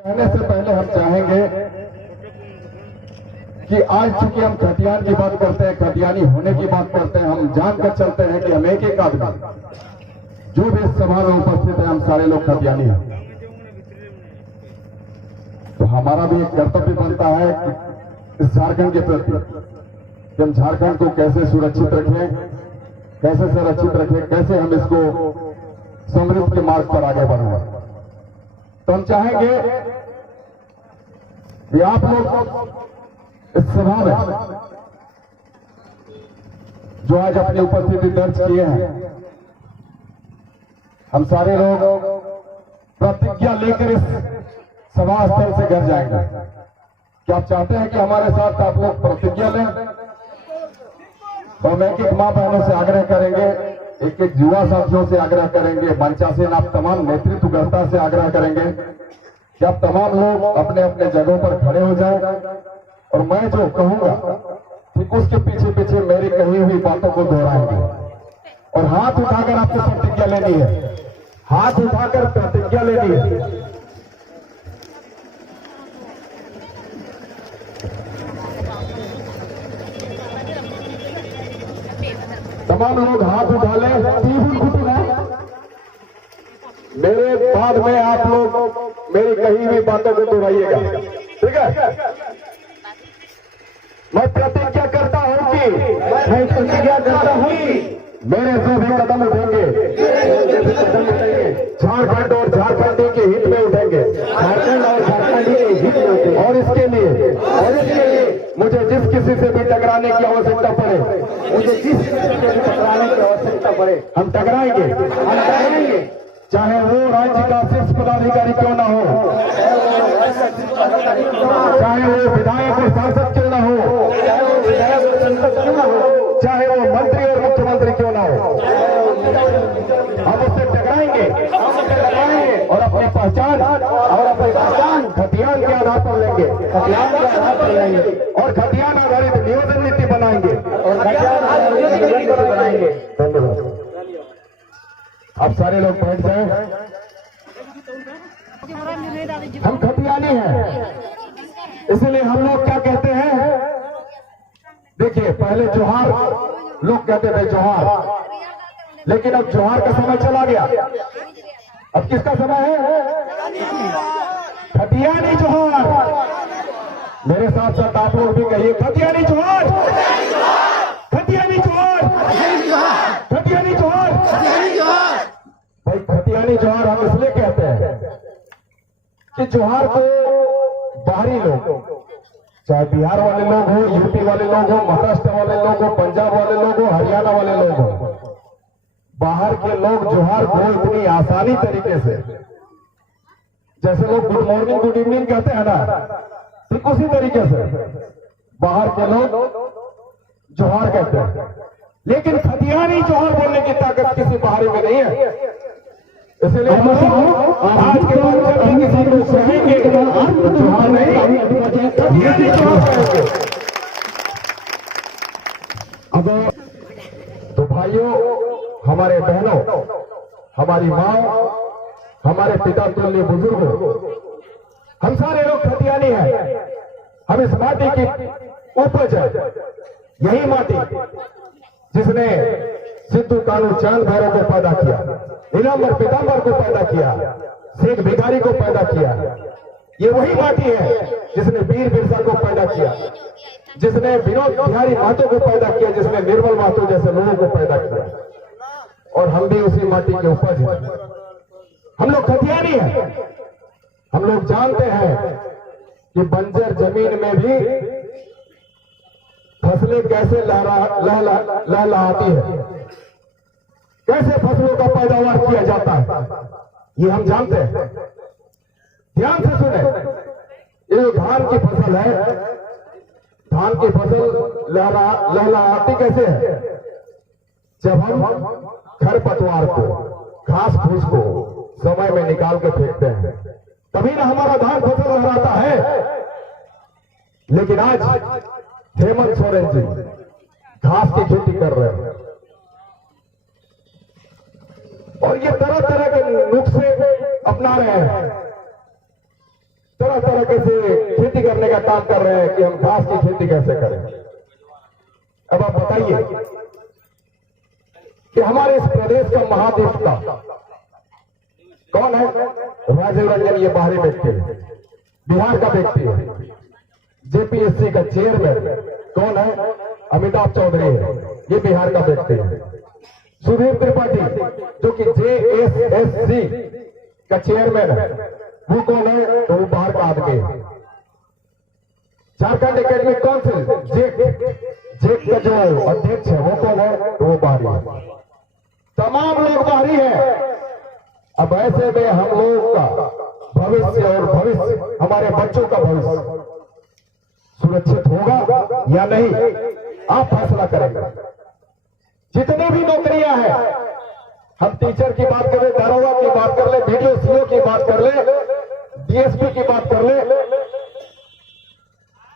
कहने से पहले हम चाहेंगे कि आज चूंकि हम खतियान की बात करते हैं, खतियानी होने की बात करते हैं, हम जानकर चलते हैं कि हम एक आदमी जो भी इस सभा में उपस्थित है, हम सारे लोग खतियानी हैं। तो हमारा भी एक कर्तव्य बनता है कि इस झारखंड के प्रति कि हम झारखंड को कैसे सुरक्षित रखें, कैसे संरक्षित रखें, कैसे हम इसको समृद्धि के मार्ग पर आगे बढ़ाएं। तो हम चाहेंगे कि आप लोग इस सभा में जो आज अपनी उपस्थिति दर्ज किए हैं, हम सारे लोग प्रतिज्ञा लेकर इस सभा स्थल से घर जाएंगे। क्या आप चाहते हैं कि हमारे साथ आप लोग प्रतिज्ञा लें? तो हम एक मां बहनों से आग्रह करेंगे, एक युवा साथियों से आग्रह करेंगे, मंचासीन आप तमाम नेतृत्वकर्ता से आग्रह करेंगे कि आप तमाम लोग अपने अपने जगहों पर खड़े हो जाएं और मैं जो कहूंगा ठीक उसके पीछे पीछे मेरी कही हुई बातों को दोहराएंगे और हाथ उठाकर आपको प्रतिज्ञा लेनी है, हाथ उठाकर प्रतिज्ञा लेनी है। तमाम लोग हाथ उठा लें, मेरे बाद में आप लोग मेरी कही हुई बातों को दोहराइएगा, ठीक है? मैं प्रतिज्ञा करता हूं कि मेरे जो भी कदम उठेंगे झारखंड और झारखंडी के हित में उठेंगे, झारखंड और झारखंडी के हित में उठेंगे और इसके लिए मुझे जिस किसी से भी टकराने की आवश्यकता पड़े, हम टकराएंगे, चाहे वो राज्य का शीर्ष पदाधिकारी क्यों ना हो, चाहे वो विधायक और सांसद क्यों ना हो, चाहे वो मंत्री और मुख्यमंत्री क्यों ना हो, हम उससे टकराएंगे और अपनी पहचान खतियान के आधार पर लेंगे, और खतियान आधारित नियोजन नीति बनाएंगे धन्यवाद। अब सारे लोग बैठ जाए। हम खतियानी हैं, इसलिए हम लोग क्या कहते हैं, देखिए पहले जोहार लोग कहते थे जोहार, लेकिन अब जोहार का समय चला गया। अब किसका समय है? खतियानी जोहार। मेरे साथ साथ आप लोग भी कहिए खतियानी जोहार, खतियानी जोहार, खतियानी जोहार। भाई खतियानी जोहार हम इसलिए कहते हैं कि जोहार को बाहरी लोग, चाहे बिहार वाले लोग हो, यूपी वाले लोग हो, महाराष्ट्र वाले लोग हो, पंजाब वाले लोग हो, हरियाणा वाले लोग हो, बाहर के लोग जोहार को इतनी आसानी तरीके से, जैसे लोग गुड मॉर्निंग गुड इवनिंग कहते हैं ना, ठीक उसी तरीके से बाहर के लोग जोहार कहते हैं। लेकिन खतियानी जोहार बोलने की ताकत किसी बाहरी में नहीं है, इसलिए आज के बाद जब भी किसी को कहेंगे जोहार नहीं, खतियानी जोहार कहेंगे। अब तो भाइयों, हमारे बहनों, हमारी माँ, हमारे पिता तुल्य बुजुर्गों, हम सारे लोग खतियानी हैं। हम इस माटी की उपज है, यही माटी जिसने सिद्धू कानू चांद भैरव को पैदा किया, नीलांबर पीतांबर को पैदा किया, शेख भिखारी को पैदा किया। ये वही माटी है जिसने वीर बिरसा को पैदा किया, जिसने विनोद बिहारी महतो को पैदा किया, जिसने निर्मल महतो जैसे लोगों को पैदा किया, और हम भी उसी माटी के उपज हैं। हम लोग खतियानी हैं। हम लोग जानते हैं कि बंजर जमीन में भी फसलें कैसे लहलहाती है, कैसे फसलों का पैदावार किया जाता है, ये हम जानते हैं। ध्यान से सुने, ये धान की फसल है, धान की फसल लहलहाती कैसे है? जब हम खरपतवार को, घास फूस को समय में निकाल के फेंकते हैं, तभी ना हमारा धान फसल लहराता है। लेकिन आज हेमंत सोरेन जी घास की खेती कर रहे हैं और ये तरह तरह के नुस्खे अपना रहे हैं। तरीके से खेती करने का काम कर रहे हैं कि हम घास की खेती कैसे करें। अब आप बताइए कि हमारे इस प्रदेश का महादेवता कौन है? राजीव रंजन, ये बाहरी व्यक्ति है, बिहार का व्यक्ति है। जेपीएससी का चेयरमैन कौन है? अमिताभ चौधरी है, ये बिहार का व्यक्ति है। सुधीर त्रिपाठी जो कि जेएसएससी का चेयरमैन है, वो कौन है? तो वो बाहर का आदमी है। झारखंड एकेडमिक काउंसिल जेक का जो अध्यक्ष है वो कौन है? तो वो बाहरी है। तमाम लोग बाहरी है। अब ऐसे में हम लोग का भविष्य और भविष्य हमारे बच्चों का भविष्य सुरक्षित होगा या नहीं, आप फैसला करेंगे। जितनी भी नौकरियां हैं, हम टीचर की बात कर ले, दारोगा की बात कर ले, वीडियो सीओ की बात कर ले, डीएसपी की बात कर ले,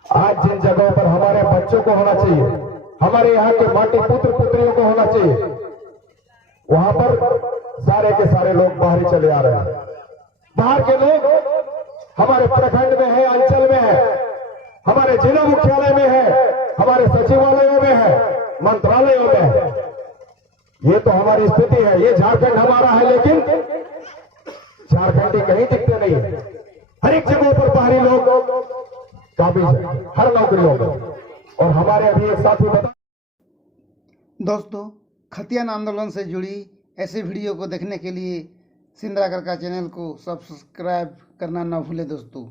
आज जिन जगहों पर हमारे बच्चों को होना चाहिए, हमारे यहाँ के माटी पुत्र पुत्रियों को होना चाहिए, वहां पर सारे के सारे लोग बाहर चले आ रहे हैं। बाहर के लोग हमारे प्रखंड में है, अंचल में है, हमारे जिला मुख्यालय में है, हमारे सचिवालयों में है, मंत्रालयों में है। ये तो हमारी स्थिति है। ये झारखंड हमारा है, लेकिन झारखंडी कहीं दिखते नहीं है। हर एक जगहों पर बाहरी लोग काबिज है, हर नौकरियों में। और हमारे अभी एक साथी बता। दोस्तों, खतियान आंदोलन से जुड़ी ऐसे वीडियो को देखने के लिए सिंधरागर का चैनल को सब्सक्राइब करना ना भूलें दोस्तों।